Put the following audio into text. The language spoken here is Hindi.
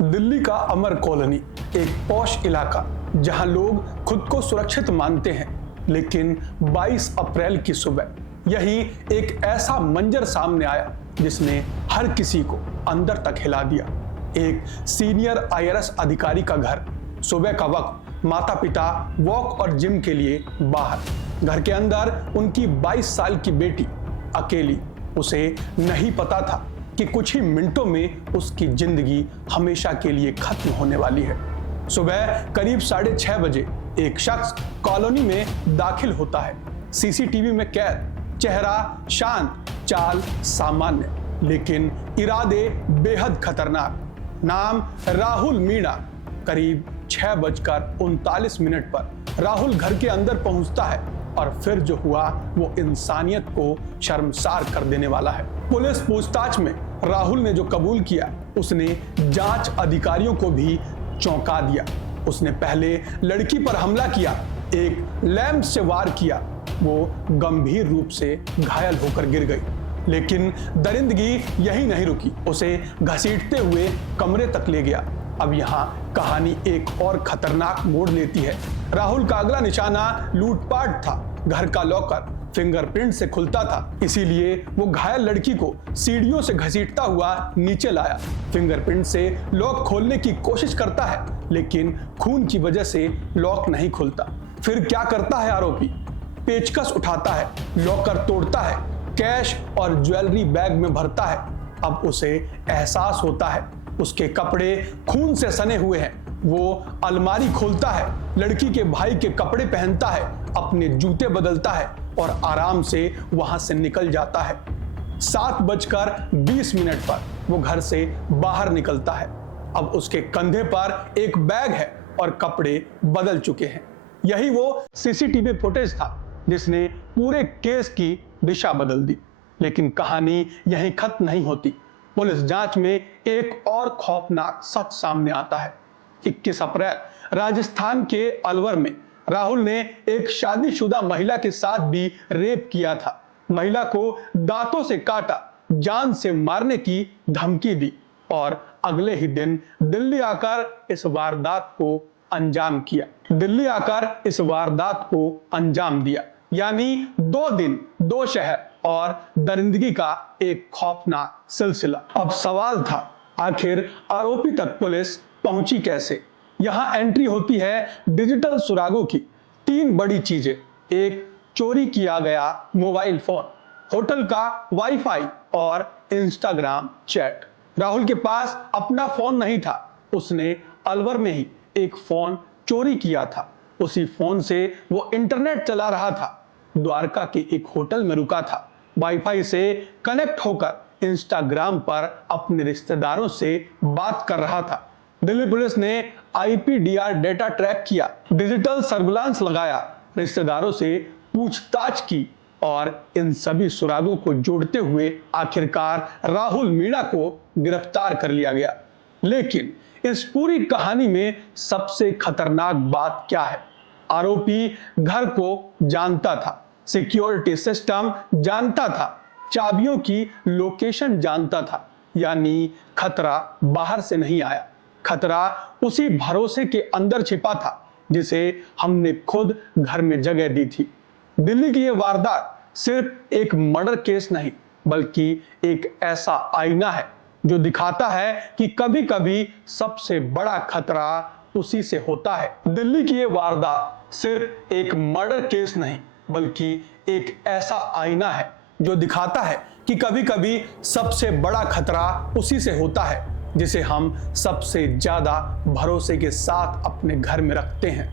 दिल्ली का अमर कॉलोनी एक पॉश इलाका जहां लोग खुद को सुरक्षित मानते हैं, लेकिन 22 अप्रैल की सुबह यही एक ऐसा मंजर सामने आया जिसने हर किसी को अंदर तक हिला दिया। एक सीनियर आईआरएस अधिकारी का घर, सुबह का वक्त, माता पिता वॉक और जिम के लिए बाहर, घर के अंदर उनकी 22 साल की बेटी अकेली। उसे नहीं पता था कि कुछ ही मिनटों में उसकी जिंदगी हमेशा के लिए खत्म होने वाली है। सुबह करीब 6:30 बजे एक शख्स कॉलोनी में दाखिल होता है। सीसीटीवी में कैद, चेहरा शांत, चाल सामान्य, लेकिन इरादे बेहद खतरनाक। नाम राहुल मीणा। करीब 6:39 पर राहुल घर के अंदर पहुंचता है और फिर जो हुआ वो इंसानियत को शर्मसार कर देने वाला है। पुलिस पूछताछ में राहुल ने जो कबूल किया, उसने जांच अधिकारियों को भी चौंका दिया। उसने पहले लड़की पर हमला किया, एक लैंप से वार किया, वो गंभीर रूप से घायल होकर गिर गई। लेकिन दरिंदगी यही नहीं रुकी, उसे घसीटते हुए कमरे तक ले गया। अब यहाँ कहानी एक और खतरनाक मोड़ लेती है। राहुल का अगला निशाना लूटपाट था। घर का लॉकर फिंगरप्रिंट से खुलता था, इसीलिए वो घायल लड़की को सीढ़ियों से घसीटता हुआ नीचे लाया। फिंगरप्रिंट से लॉक खोलने की कोशिश करता है, लेकिन खून की वजह से लॉक नहीं खुलता। फिर क्या करता है आरोपी? पेचकस उठाता है, लॉकर तोड़ता है, कैश और ज्वेलरी बैग में भरता है। अब उसे एहसास होता है उसके कपड़े खून से सने हुए हैं। वो अलमारी खोलता है, लड़की के भाई के कपड़े पहनता है, अपने जूते बदलता है और आराम से वहां से निकल जाता है। 7:20 पर वो घर से बाहर निकलता है। अब उसके कंधे पर एक बैग है और कपड़े बदल चुके हैं। यही वो सीसीटीवी फुटेज था जिसने पूरे केस की दिशा बदल दी। लेकिन कहानी यहीं खत्म नहीं होती। पुलिस जांच में एक और खौफनाक सच सामने आता है। 21 अप्रैल राजस्थान के अलवर में राहुल ने एक शादीशुदा महिला के साथ भी रेप किया था। महिला को दांतों से काटा, जान से मारने की धमकी दी और अगले ही दिन दिल्ली आकर इस वारदात को अंजाम दिया। यानी 2 दिन, 2 शहर और दरिंदगी का एक खौफनाक सिलसिला। अब सवाल था, आखिर आरोपी तक पुलिस पहुंची कैसे? यहां एंट्री होती है डिजिटल सुरागों की। 3 बड़ी चीजें: एक, चोरी किया गया मोबाइल फोन, होटल का वाईफाई और इंस्टाग्राम चैट। राहुल के पास अपना फोन नहीं था, उसने अलवर में ही एक फोन चोरी किया था। उसी फोन से वो इंटरनेट चला रहा था, द्वारका के एक होटल में रुका था, वाईफाई से कनेक्ट होकर इंस्टाग्राम पर अपने रिश्तेदारों से बात कर रहा था। दिल्ली पुलिस ने आईपीडीआर डेटा ट्रैक किया, डिजिटल सर्विलांस लगाया, रिश्तेदारों से पूछताछ की और इन सभी सुरागों को जोड़ते हुए आखिरकार राहुल मीणा को गिरफ्तार कर लिया गया। लेकिन इस पूरी कहानी में सबसे खतरनाक बात क्या है? आरोपी घर को जानता था, सिक्योरिटी सिस्टम जानता था, चाबियों की लोकेशन जानता था। यानी खतरा बाहर से नहीं आया, खतरा उसी भरोसे के अंदर छिपा था जिसे हमने खुद घर में जगह दी थी। दिल्ली की यह वारदात सिर्फ एक मर्डर केस नहीं, बल्कि एक ऐसा आईना है जो दिखाता है कि कभी कभी सबसे बड़ा खतरा उसी से होता है। दिल्ली की यह वारदात सिर्फ एक मर्डर केस नहीं, बल्कि एक ऐसा आईना है जो दिखाता है कि कभी कभी सबसे बड़ा खतरा उसी से होता है जिसे हम सबसे ज्यादा भरोसे के साथ अपने घर में रखते हैं।